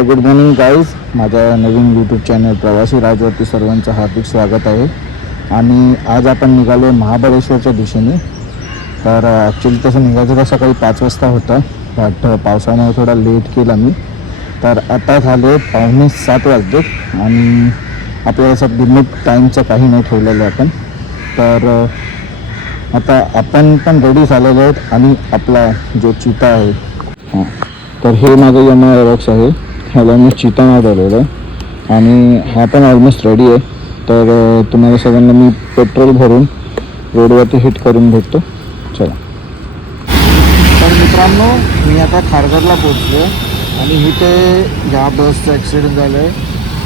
तर good morning guys, माझ्या नवीन YouTube channel प्रवासी राजवरती सर्वांचं हार्दिक स्वागत आहे. आणि आज आपण निघालो महाबळेश्वरच्या दिशेने. तर ॲक्च्युली तसं निघायचं तर सकाळी 5 वाजता होतं, बट पावसामुळे थोडा लेट केला मी. तर आता झाले 6:45 वाजले आणि आपल्याला असं लिमिट टाईमचं काही नाही ठेवलेलं आपण. तर आता आपण पण रेडी झालेलो आहोत आणि आपला जो चिता आहे, हां, तर हे माझं यमाहा एरोक्स आहे, ह्याला मी चिता नाव दिलेलं आहे आणि हा पण ऑलमोस्ट रेडी आहे. तर तुम्हाला सगळ्यांना मी पेट्रोल भरून रोडवरती हिट करून भेटतो. चला. तर मित्रांनो, मी आता खारघरला पोचलो आणि इथे या बसचं ॲक्सिडेंट झालं आहे.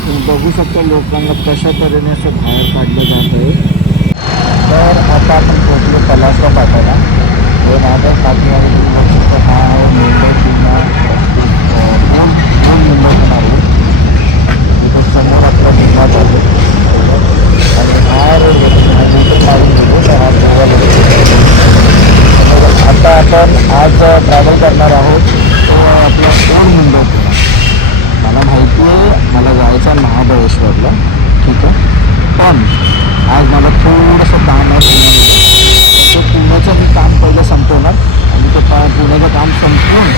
तुम्ही बघू शकता लोकांना कशा तऱ्हेने असं बाहेर काढलं जात आहे. तर आता आपण पोचलो पलासला पाठायला. हे माझं पाठीमागे तुम्ही बघू शकता हा आहे मुंबई पुन्हा मुंबई पुन्हा रोड. इथे समोर आपला निर्माण झालं आणि हा रोड मारून गेलो तर हा आता आपण आज ट्रॅव्हल करणार आहोत तो आपला ओल्ड मुंबई पुणा. मला माहिती आहे मला जायचं आहे महाबळेश्वरला, ठीक आहे, पण आज मला थोडंसं काम आहे ते पुण्याचं मी काम पहिलं संपवणार आणि ते पुण्याचं काम संपवून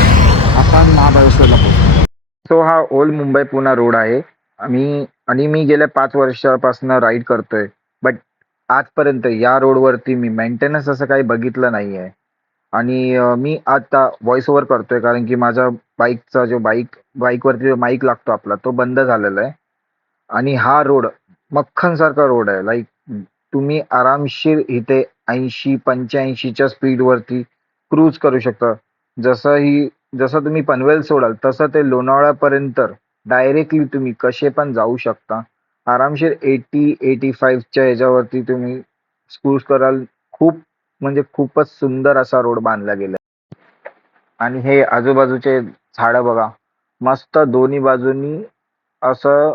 आपण महाबळेश्वरला पोहोचणार. सो हा ओल्ड मुंबई पुणा रोड आहे. मी गेल्या 5 वर्षापासून राईड करतोय, बट आजपर्यंत या रोडवरती मी मेंटेनन्स असं काही बघितलं नाही आहे. आणि मी आता व्हॉइस ओव्हर करतोय कारण की माझा बाईकचा जो बाईकवरती जो माईक लागतो आपला तो बंद झालेला आहे. आणि हा रोड मक्खनसारखा रोड आहे. लाईक तुम्ही आरामशीर इथे 80-85च्या स्पीडवरती क्रूज करू शकता. जसं तुम्ही पनवेल सोडाल तसं ते लोणावळ्यापर्यंत डायरेक्टली तुम्ही कसे पण जाऊ शकता. आरामशीर 80-85च्या ह्याच्यावरती तुम्ही क्रूज कराल. खूप म्हणजे खूपच सुंदर असा रोड बांधला गेला. आणि हे आजूबाजूचे झाडं बघा, मस्त दोन्ही बाजूनी असं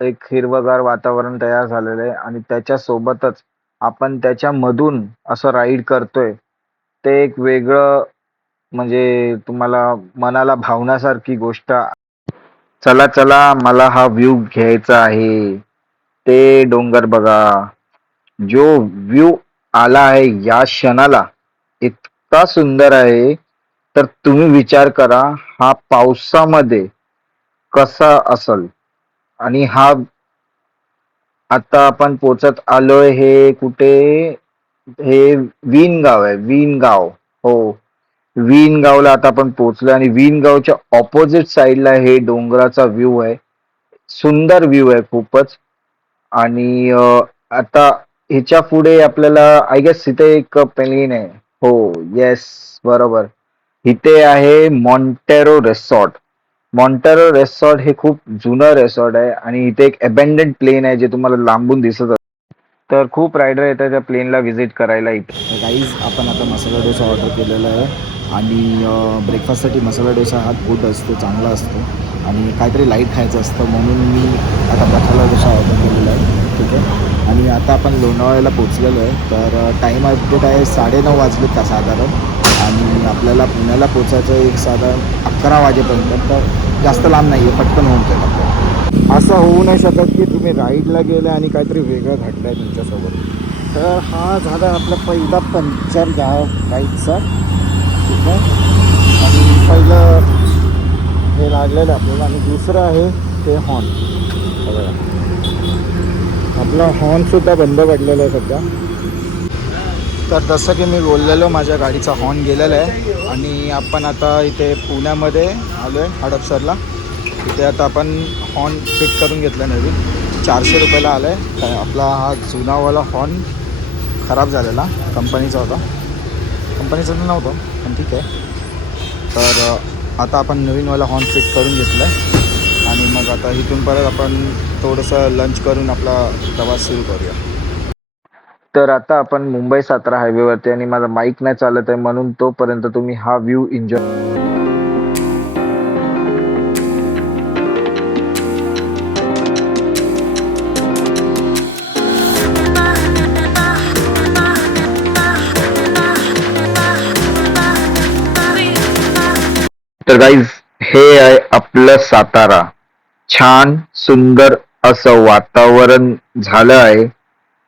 एक हिरवंगार वातावरण तयार झालेलं आहे आणि त्याच्यासोबतच आपण त्याच्यामधून असं राईड करतोय. ते एक वेगळं म्हणजे तुम्हाला मनाला भावण्यासारखी गोष्ट. चला चला, मला हा व्ह्यू घ्यायचा आहे. ते डोंगर बघा, जो व्ह्यू आला आहे या क्षणाला इतका सुंदर आहे. तर तुम्ही विचार करा हा पावसामध्ये कसा असल. आणि हा आता आपण पोचत आलोय हे कुठे, हे विणगाव आहे, विणगाव. हो, विणगावला आता आपण पोहोचलोय आणि विणगावच्या ऑपोजिट साईडला हे डोंगराचा व्ह्यू आहे. सुंदर व्ह्यू आहे खूपच. आणि आता ह्याच्या पुढे आपल्याला आय गेस इथे एक प्लेन आहे. हो, येस, बरोबर. इथे आहे मॉन्टेरो रिसॉर्ट. मॉन्टेरो रिसॉर्ट हे खूप जुनं रिसॉर्ट आहे आणि इथे एक अबॅन्डन्ड प्लेन आहे जे तुम्हाला लांबून दिसत असतं. तर खूप रायडर येतात त्या प्लेनला व्हिजिट करायला इथे. गाईज, आपण आता मसाला डोसा ऑर्डर केलेला आहे आणि ब्रेकफास्टसाठी मसाला डोसा हा गुड असतो, चांगला असतो आणि काहीतरी लाईट खायचं असतं म्हणून मी आता मसाला डोसा ऑर्डर केलेला आहे, ठीक आहे. आणि आता आपण लोणावळ्याला पोचलेलो आहे. तर टाईम अपडेट आहे 9:30 वाजलेत का साधारण, आणि आपल्याला पुण्याला पोचायचं एक साधारण 11 वाजेपर्यंत. तर जास्त लांब नाही आहे, पटकन होऊन जाईल आपल्याला. असं होऊ नाही शकत की तुम्ही राईडला गेलं आणि काहीतरी वेगळं घडलं आहे तुमच्यासोबत. तर हा झाला आपला पहिला पंक्चर गाईडचा, ठीक आहे. आणि पहिलं हे लागलेलं आपल्याला आणि दुसरं आहे ते हॉर्न. बघा, आपला हॉर्नसुद्धा बंद पडलेला आहे सध्या. तर जसं की मी बोललेलो माझ्या गाडीचा हॉर्न गेलेला आहे आणि आपण आता इथे पुण्यामध्ये आलो आहे हडपसरला. इथे आता आपण हॉर्न फिट करून घेतला नवीन, 400 रुपयाला आला आहे. आपला हा जुनावाला हॉर्न खराब झालेला, कंपनीचा होता, कंपनीचा तर नव्हतं पण ठीक आहे. तर आता आपण नवीनवाला हॉर्न फिट करून घेतला आहे आणि मग आता इथून परत आपण थोडंसं लंच करून आपला प्रवास सुरू करूया. तर आता आपण मुंबई सातारा हायवेवरती आणि माझा माईक नाही चालत आहे म्हणून तोपर्यंत तुम्ही हा व्ह्यू एन्जॉय. तर गाईज, हे आहे आपलं सातारा. छान सुंदर असं वातावरण झालं आहे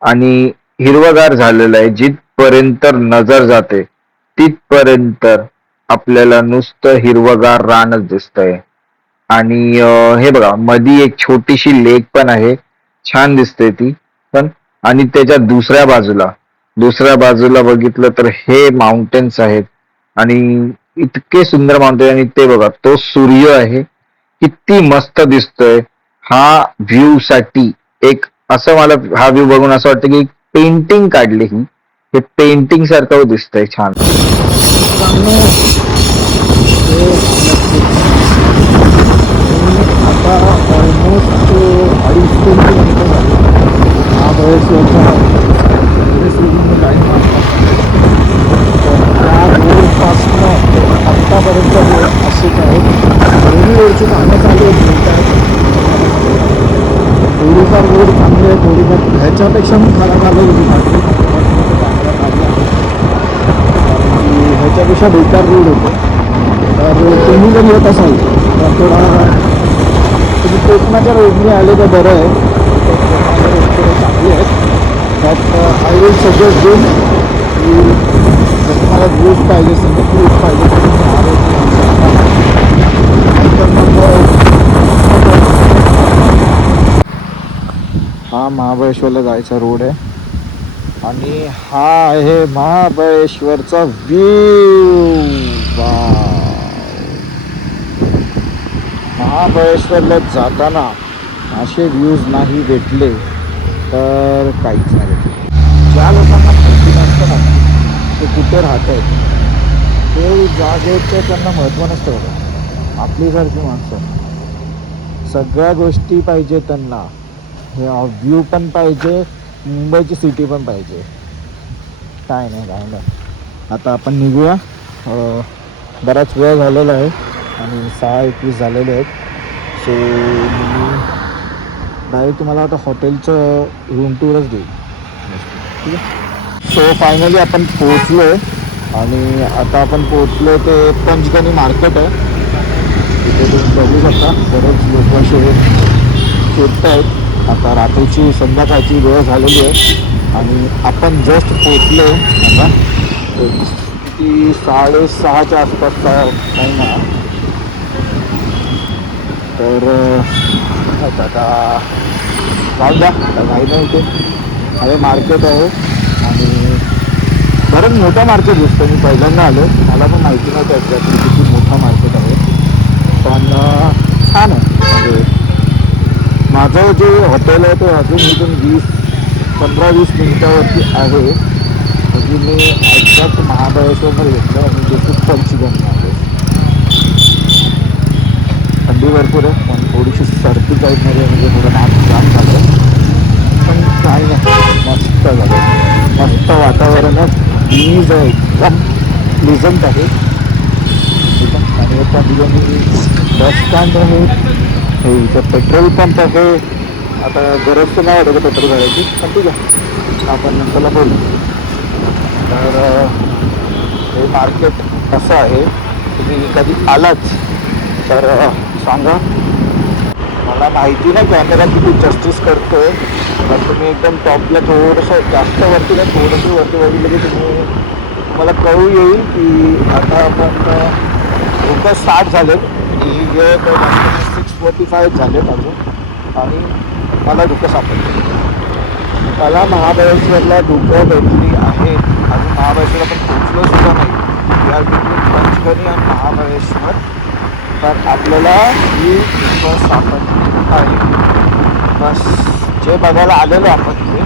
आणि हिरवगार झालेलं आहे. जिथपर्यंत नजर जाते तिथपर्यंत आपल्याला नुसतं हिरवगार रानच दिसतंय. आणि हे बघा मधी एक छोटीशी लेक पण आहे. छान दिसते ती पण. आणि त्याच्या दुसऱ्या बाजूला बघितलं तर हे माउंटेन्स आहेत आणि इतके सुंदर माउंटेन. आणि ते बघा तो सूर्य आहे किती मस्त दिसतोय. हा व्ह्यू साठी एक असं मला हा व्ह्यू बघून असं वाटतं की पेंटिंग काढली ही. हे पेंटिंग सारखं दिसतंय छान. आता ऑलमोस्ट 2.5 किलोमीटर झाले महाबळेश्वरच्या लाईन त्या रोडपासनं आत्तापर्यंत रोड असेच आहेत. दोन्ही रोडची कामं चालू आहेत. थोडीफार रोड चांगली आहे, थोडीफार ह्याच्यापेक्षा मी खराब आलो होती बाकी ह्याच्यापेक्षा बेकार रोड होते. तर तुम्ही जर येत असाल तर थोडा तुम्ही कोकणाच्या रोडने आले तर बरं आहे. कोकणाच्या रोड थोडे चांगले आहेत. बट आय विल सजेस्ट देईन की जर तुम्हाला व्ह्यूज पाहिजे सिनिक व्ह्यूज पाहिजे तर तुम्ही हा रोड हा महाबळेश्वरला जायचा रोड आहे आणि हा आहे महाबळेश्वरचा व्ह्यू. महाबळेश्वरला जाताना असे व्ह्यूज नाही भेटले तर काहीच नाही भेटले. ज्या लोकांना माहिती नसतं ना ते कुठे राहत आहेत ते जागेचं त्यांना महत्त्व नसतं बघा. आपलीसारखी माणसं सगळ्या गोष्टी पाहिजे त्यांना. हे व्ह्यू पण पाहिजे, मुंबईची सिटी पण पाहिजे. काय नाही. आता आपण निघूया. बराच वेळ झालेला आहे आणि 6:21 झालेले आहेत. सो मी डायरेक्ट तुम्हाला आता हॉटेलचं रूम टूरच देईल. ठीक आहे. सो फायनली आपण पोहोचलो आहे आणि आता आपण पोहोचलो ते पंचगणी मार्केट आहे. तिथे तुम्ही बघू शकता बरेच लोक असे फिरत आहेत. आता रात्रीची संध्याकाळची वेळ झालेली आहे आणि आपण जस्ट पोचलो. आता किती 6:30च्या आसपासचा टाईम आहे. तर आता जाऊ द्या, आता काही नाही होते. अरे मार्केट आहे आणि बरंच मोठं मार्केट दिसतं. मी पहिल्यांदा आलो, मला पण माहिती नव्हतं एक्झॅक्टली किती मोठं मार्केट आहे. पण छान आहे. म्हणजे माझं जे हॉटेल आहे ते अजून इथून 15-20 मिनिटावरती आहे. म्हणजे मी एक्झॅक्ट महाबळेश्वरमध्ये घेतलं आणि तिथून पंचगणी आहे. थंडी भरपूर आहे पण थोडीशी सर्दी टाईपमध्ये म्हणजे थोडं नाक जाम झालं पण काही नाही. मस्त झालं, मस्त वातावरण आहे. ब्रीज आहे, एकदम प्लेझंट आहे. ठीक आहे. आणि त्या ठिकाणी बस स्टँड आहे, इथं पेट्रोल पंप आहे. आता गरज तर नाही वाटत पेट्रोल घालायची पण ठीक आहे आपण नंतरला बोलू. तर हे मार्केट असं आहे. तुम्ही कधी आलाच तर सांगा. मला माहिती नाही कॅमेरा किती जस्टिस करतो आहे. तर तुम्ही एकदम टॉपला थोडंसं जास्त वरती नाही थोडंसं वरती बघितलं की तुम्हाला कळू येईल की आता आपण लोक 60 झालेत आणि जे 6:45 झालेत अजून आणि मला धुकं सापडलं. मला महाबळेश्वरला धुकं भेटली आहेत. अजून महाबळेश्वरला पण पोचलो सुद्धा नाही. या बिटवीन पंचगणी आणि महाबळेश्वर तर आपल्याला ही धुकं सापडली आहे. बस जे बघायला आलेलो आपण इथे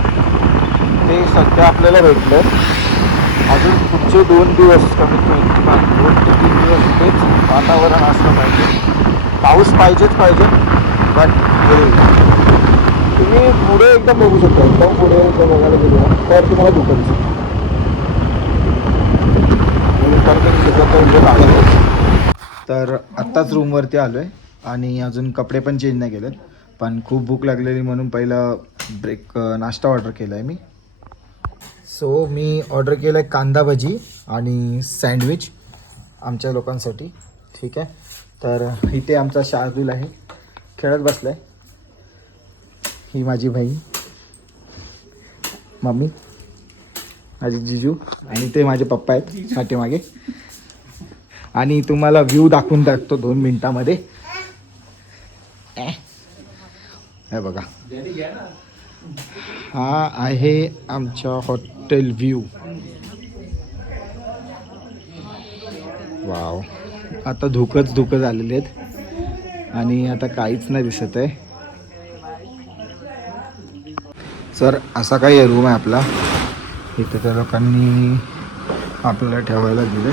ते सध्या आपल्याला भेटलं. अजून पुढचे 2 दिवस कमीत कमी 2 ते 3 दिवस तेच वातावरण असलं पाहिजे. पाऊस पाहिजेच पाहिजे. बट तुम्ही पुढे एकदम बघू शकता. एकदम पुढे एकदम बघायला गेलो तर तुम्हाला धुकं दिसेल. तर आत्ताच रूमवरती आलो आहे आणि अजून कपडे पण चेंज नाही केलेत. पण खूप भूक लागलेली म्हणून पहिलं नाश्ता ऑर्डर केला आहे मी. सो मी ऑर्डर केलं आहे कांदा भजी आणि सँडविच आमच्या लोकांसाठी. ठीक आहे. तर इथे आमचा शार्दूल आहे, खेळत बसलाय. ही माझी बहीण, मम्मी, माझी जिजू आणि ते माझे पप्पा आहेत पाठीमागे. आणि तुम्हाला व्ह्यू दाखवून टाकतो 2 मिनिटामध्ये. हे बघा, हा आहे आमच्या हॉटेल व्ह्यू. वाव, आता धुकं झालेले आहेत आणि आता काहीच नाही दिसत आहे. सर असा काही रूम आहे आपला. इथे त्या लोकांनी आपल्याला ठेवायला दिले.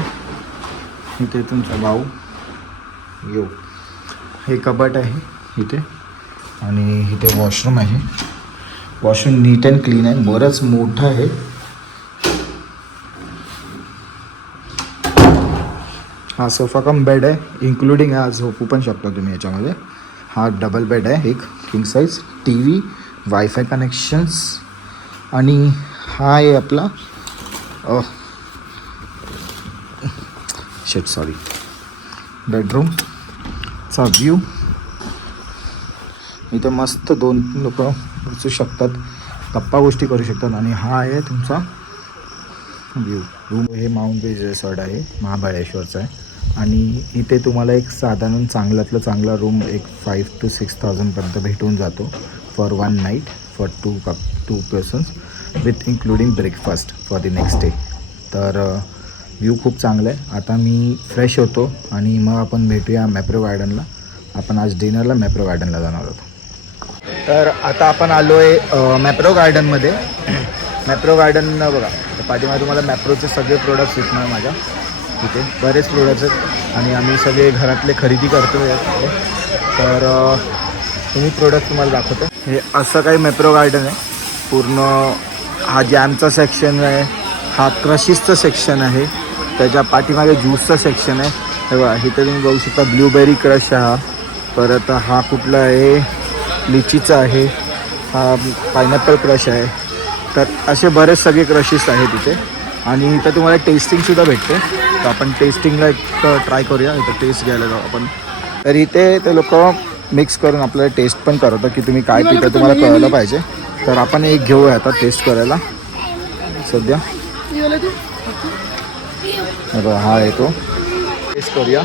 इथे तुमचा भाऊ येऊ. हे कबट आहे इथे आणि इथे वॉशरूम आहे. वॉशरूम नीट अँड क्लीन आहे, बरंच मोठं आहे. हा सोफा कम बेड आहे, इन्क्लुडिंग आज झोपू पण शकता तुम्ही याच्यामध्ये. हा डबल बेड आहे, एक king size, T V, wifi connections. आणि हा आहे आपला बेडरूमचा व्ह्यू. इथे मस्त 2 लोक बसू शकतात, गप्पा गोष्टी करू शकतात. आणि हा आहे तुमचा व्ह्यू रूम. हे माउंट ब्रिज रिसॉर्ट आहे, महाबळेश्वरचं आहे. आणि इथे तुम्हाला एक साधारण चांगल्यातलं चांगला रूम एक 5,000 to 6,000 पर्यंत भेटून जातो for 1 night for 2 persons with including breakfast for the next day. तर व्ह्यू खूप चांगला आहे. आता मी फ्रेश होतो आणि मग आपण भेटूया मॅप्रो गार्डनला. आपण आज डिनरला मॅप्रो गार्डनला जाणार आहोत. तर आता आपण आलो आहे मॅप्रो गार्डनमध्ये. मॅप्रो गार्डन बघा, पाठीमागे तुम्हाला मॅप्रोचे सगळे प्रोडक्ट्स दिसणार. माझ्या इथे बरेच प्रोडक्ट्स आहेत आणि आम्ही सगळे घरातले खरेदी करतो यातले. तर तुम्ही प्रोडक्ट तुम्हाला दाखवतो. हे असं काही मॅप्रो गार्डन आहे पूर्ण. हा जॅमचा सेक्शन आहे, हा क्रशिसचं सेक्शन आहे, त्याच्या पाठीमागे ज्यूसचं सेक्शन आहे. हे बघा, इथे तुम्ही बघू शकता ब्लूबेरी क्रश आहे. परत हा कुठला आहे, लिचीचा आहे. हा पायनॅपल क्रश आहे. तर असे बरेच सगळे क्रशेस आहेत इथे. आणि इथं तुम्हाला टेस्टिंगसुद्धा भेटते. तर आपण टेस्टिंगला एक ट्राय करूया. इथं टेस्ट घ्यायला जाऊ आपण. तर इथे ते लोक मिक्स करून आपल्याला टेस्ट पण करतात की तुम्ही काय पिता तुम्हाला कळलं पाहिजे. तर आपण एक घेऊया आता टेस्ट करायला सध्या. हा आहे तो, टेस्ट करूया.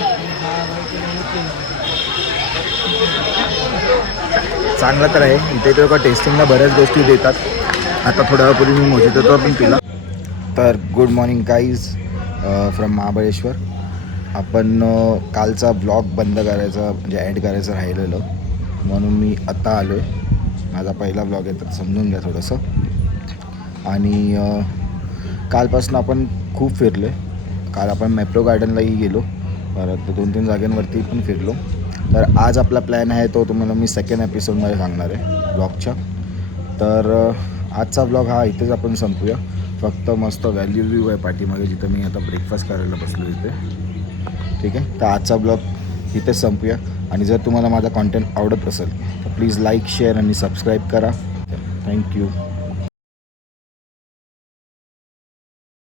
चांगलं तर आहे. इथे ते लोक टेस्टिंगला बऱ्याच गोष्टी देतात. आता थोड्या वेळापूर्वी मी मोजितो पण पिला. तर good morning guys from Mahabaleshwar. आपण कालचा ब्लॉग बंद करायचा म्हणजे ॲड करायचं राहिलेलं, म्हणून मी आत्ता आलो आहे. माझा पहिला ब्लॉग आहे तर समजून घ्या थोडंसं. आणि कालपासून आपण खूप फिरलो आहे. काल आपण मॅप्रो गार्डनलाही गेलो, परत 2-3 जागांवरती पण फिरलो. तर आज आपला प्लॅन आहे तो तुम्हाला मी सेकंड एपिसोडमध्ये सांगणार आहे ब्लॉगच्या. तर आजचा ब्लॉग हा इथेच आपण संपूया. फक्त मस्त व्हॅल्यू व्ह्यू आहे पाठीमागे जिथं मी आता ब्रेकफास्ट करायला बसलो इथे. ठीक आहे, तर आजचा ब्लॉग इथेच संपूया. आणि जर तुम्हाला माझा कॉन्टेंट आवडत असेल तर प्लीज लाईक, शेअर आणि सबस्क्राईब करा. थँक्यू.